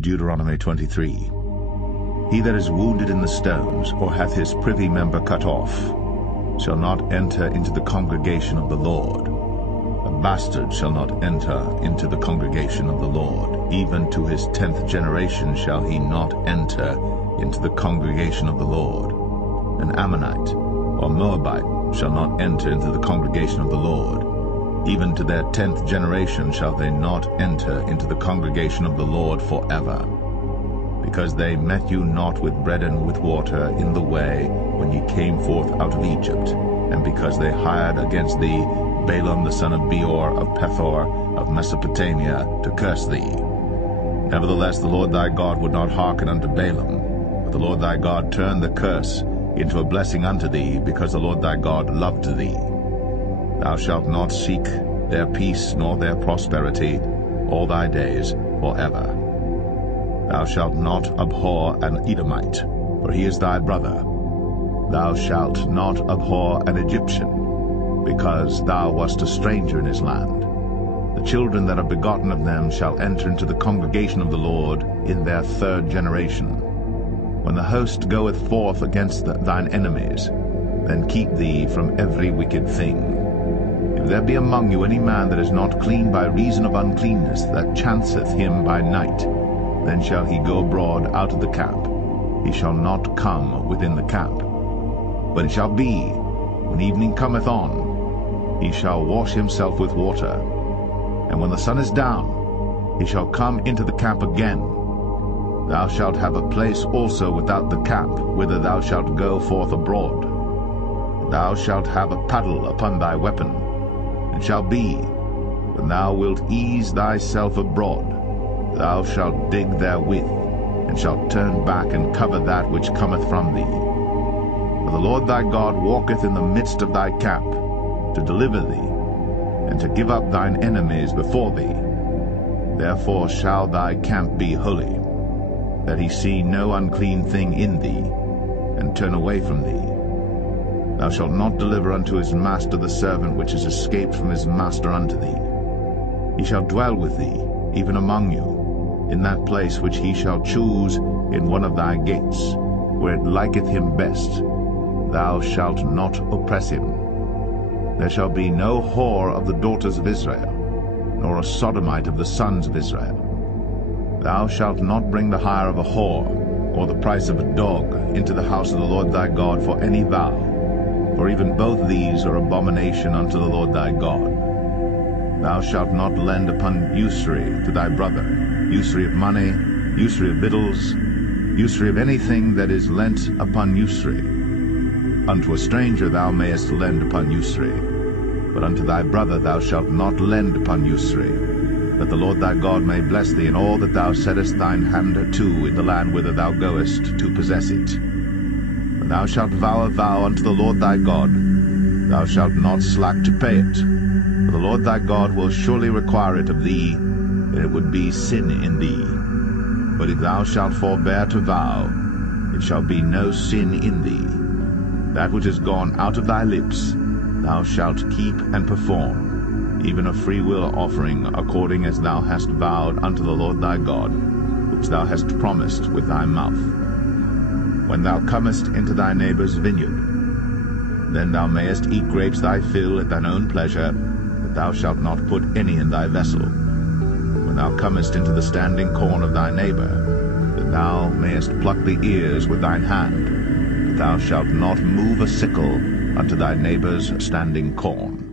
Deuteronomy 23. He that is wounded in the stones, or hath his privy member cut off, shall not enter into the congregation of the Lord. A bastard shall not enter into the congregation of the Lord. Even to his 10th generation shall he not enter into the congregation of the Lord. An Ammonite or Moabite shall not enter into the congregation of the Lord. Even to their 10th generation shall they not enter into the congregation of the Lord forever. Because they met you not with bread and with water in the way when ye came forth out of Egypt, and because they hired against thee Balaam the son of Beor of Pethor of Mesopotamia to curse thee. Nevertheless the Lord thy God would not hearken unto Balaam, but the Lord thy God turned the curse into a blessing unto thee, because the Lord thy God loved thee. Thou shalt not seek their peace nor their prosperity all thy days forever. Thou shalt not abhor an Edomite, for he is thy brother. Thou shalt not abhor an Egyptian, because thou wast a stranger in his land. The children that are begotten of them shall enter into the congregation of the Lord in their 3rd generation. When the host goeth forth against thine enemies, then keep thee from every wicked thing. If there be among you any man that is not clean by reason of uncleanness, that chanceth him by night, then shall he go abroad out of the camp. He shall not come within the camp. But it shall be, when evening cometh on, he shall wash himself with water. And when the sun is down, he shall come into the camp again. Thou shalt have a place also without the camp, whither thou shalt go forth abroad. Thou shalt have a paddle upon thy weapon. It shall be, when thou wilt ease thyself abroad, thou shalt dig therewith, and shalt turn back and cover that which cometh from thee. For the Lord thy God walketh in the midst of thy camp, to deliver thee, and to give up thine enemies before thee. Therefore shall thy camp be holy, that he see no unclean thing in thee, and turn away from thee. Thou shalt not deliver unto his master the servant which is escaped from his master unto thee. He shall dwell with thee, even among you, in that place which he shall choose in one of thy gates, where it liketh him best. Thou shalt not oppress him. There shall be no whore of the daughters of Israel, nor a sodomite of the sons of Israel. Thou shalt not bring the hire of a whore, or the price of a dog, into the house of the Lord thy God for any vow, for even both these are abomination unto the Lord thy God. Thou shalt not lend upon usury to thy brother, usury of money, usury of victuals, usury of anything that is lent upon usury. Unto a stranger thou mayest lend upon usury, but unto thy brother thou shalt not lend upon usury, that the Lord thy God may bless thee in all that thou settest thine hand to in the land whither thou goest to possess it. When thou shalt vow a vow unto the Lord thy God, thou shalt not slack to pay it, for the Lord thy God will surely require it of thee, and it would be sin in thee. But if thou shalt forbear to vow, it shall be no sin in thee. That which is gone out of thy lips thou shalt keep and perform, even a freewill offering, according as thou hast vowed unto the Lord thy God, which thou hast promised with thy mouth. When thou comest into thy neighbour's vineyard, then thou mayest eat grapes thy fill at thine own pleasure, but thou shalt not put any in thy vessel. When thou comest into the standing corn of thy neighbour, then thou mayest pluck the ears with thine hand, but thou shalt not move a sickle unto thy neighbour's standing corn.